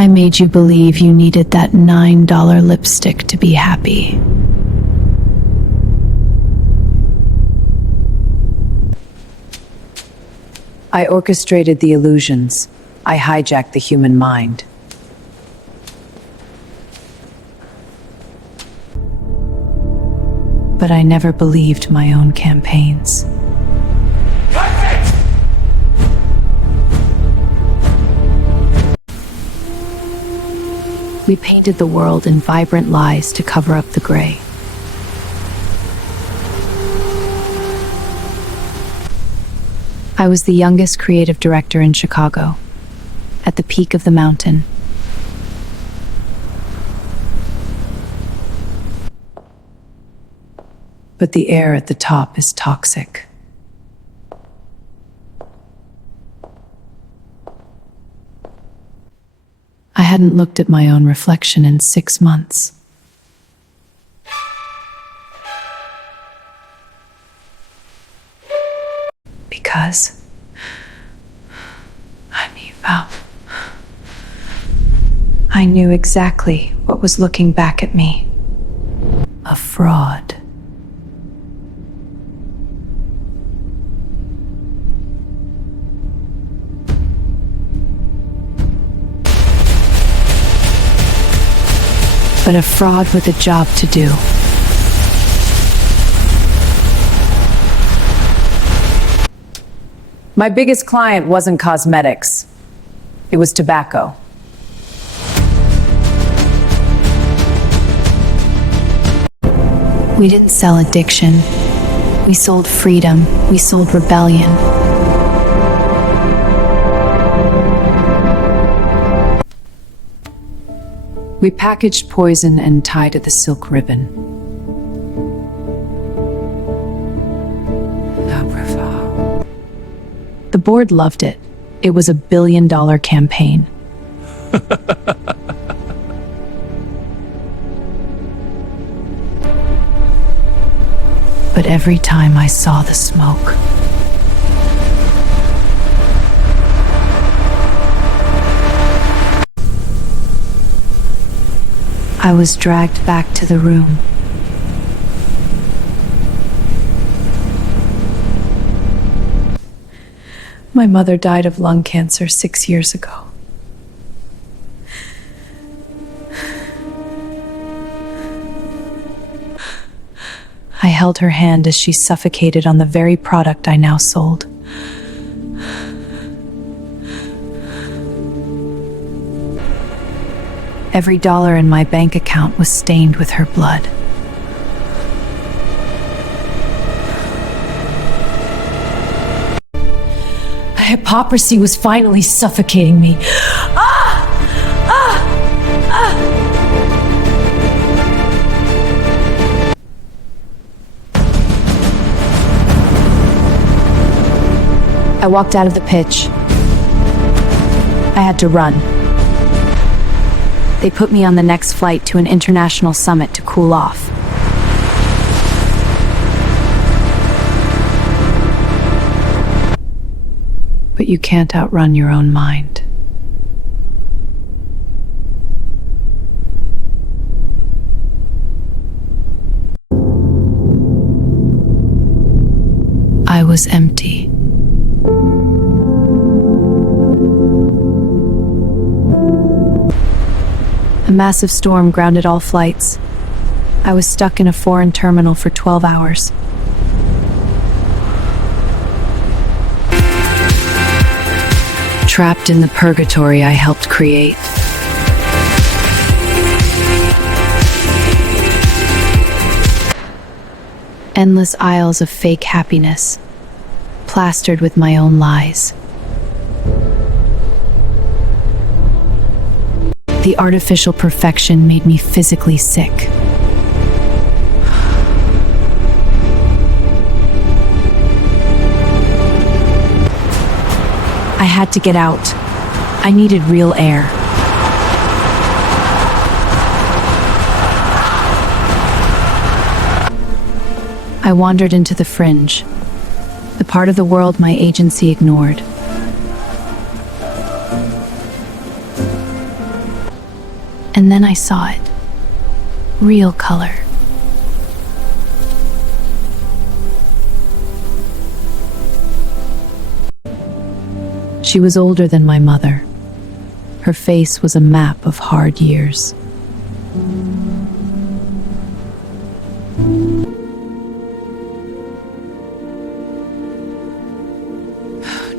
I made you believe you needed that $9 lipstick to be happy. I orchestrated the illusions. I hijacked the human mind. But I never believed my own campaigns. We painted the world in vibrant lies to cover up the gray. I was the youngest creative director in Chicago, at the peak of the mountain. But the air at the top is toxic. I hadn't looked at my own reflection in 6 months. Because I knew exactly what was looking back at me. A fraud. But a fraud with a job to do. My biggest client wasn't cosmetics. It was tobacco. We didn't sell addiction. We sold freedom. We sold rebellion. We packaged poison and tied it the silk ribbon. The board loved it. It was a $1 billion campaign. But every time I saw the smoke, I was dragged back to the room. My mother died of lung cancer 6 years ago. I held her hand as she suffocated on the very product I now sold. Every dollar in my bank account was stained with her blood. Hypocrisy was finally suffocating me. I walked out of the pitch. I had to run. They put me on the next flight to an international summit to cool off. But you can't outrun your own mind. I was empty. A massive storm grounded all flights. I was stuck in a foreign terminal for 12 hours. Trapped in the purgatory I helped create. Endless aisles of fake happiness, plastered with my own lies. The artificial perfection made me physically sick. I had to get out. I needed real air. I wandered into the fringe, the part of the world my agency ignored. And then I saw it. Real color. She was older than my mother. Her face was a map of hard years.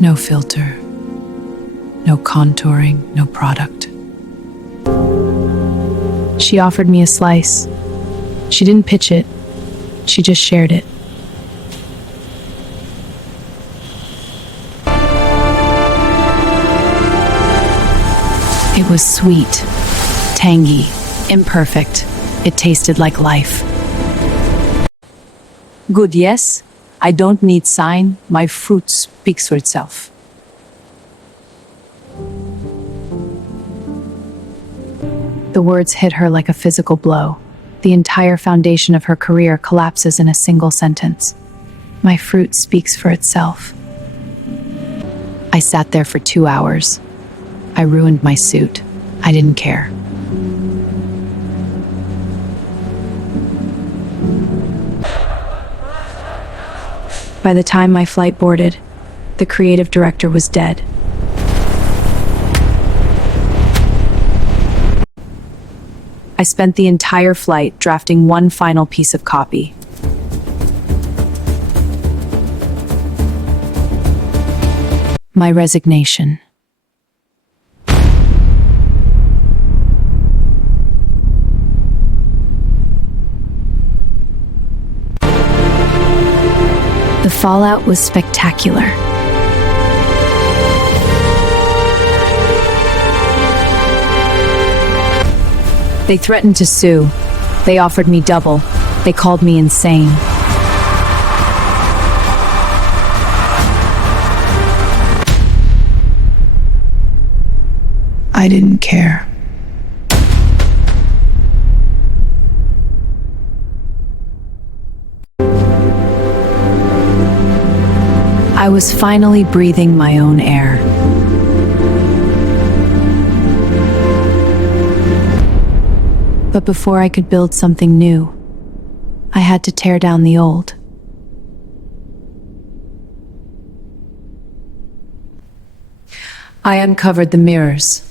No filter, no contouring, no product. She offered me a slice. She didn't pitch it, she just shared it. It was sweet, tangy, imperfect. It tasted like life. Good, yes? I don't need sign. My fruit speaks for itself. The words hit her like a physical blow. The entire foundation of her career collapses in a single sentence. My fruit speaks for itself. I sat there for 2 hours. I ruined my suit. I didn't care. By the time my flight boarded, the creative director was dead. I spent the entire flight drafting one final piece of copy. My resignation. The fallout was spectacular. They threatened to sue. They offered me double. They called me insane. I didn't care. I was finally breathing my own air. But before I could build something new, I had to tear down the old. I uncovered the mirrors.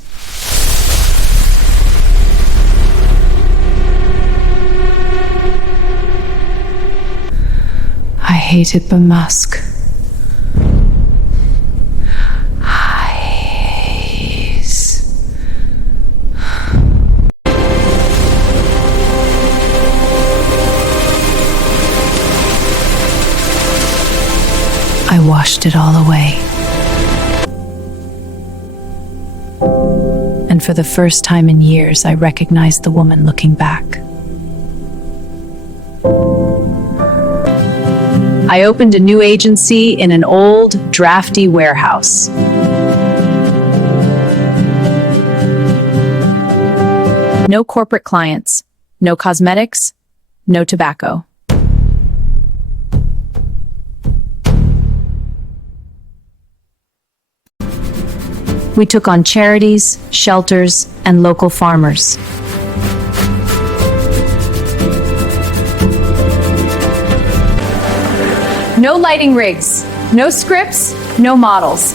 I hated the mask. I washed it all away. And for the first time in years, I recognized the woman looking back. I opened a new agency in an old, drafty warehouse. No corporate clients, no cosmetics, no tobacco. We took on charities, shelters, and local farmers. No lighting rigs, no scripts, no models.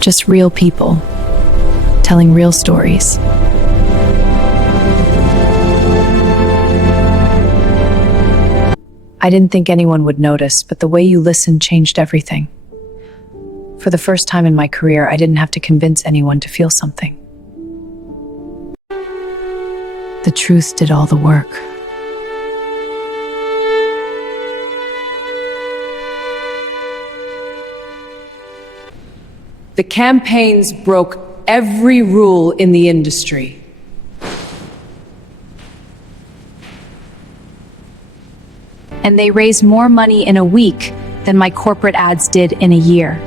Just real people, telling real stories. I didn't think anyone would notice, but the way you listened changed everything. For the first time in my career, I didn't have to convince anyone to feel something. The truth did all the work. The campaigns broke every rule in the industry. And they raised more money in a week than my corporate ads did in a year.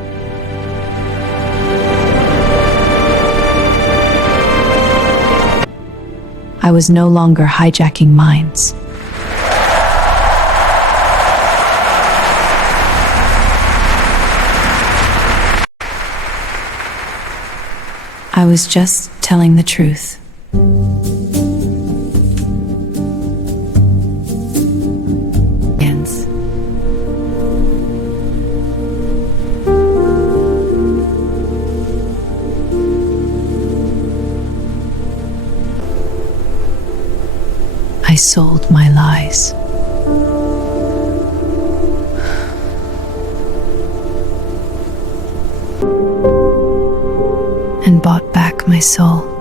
I was no longer hijacking minds. I was just telling the truth. Ends. I sold my lies. And bought back my soul.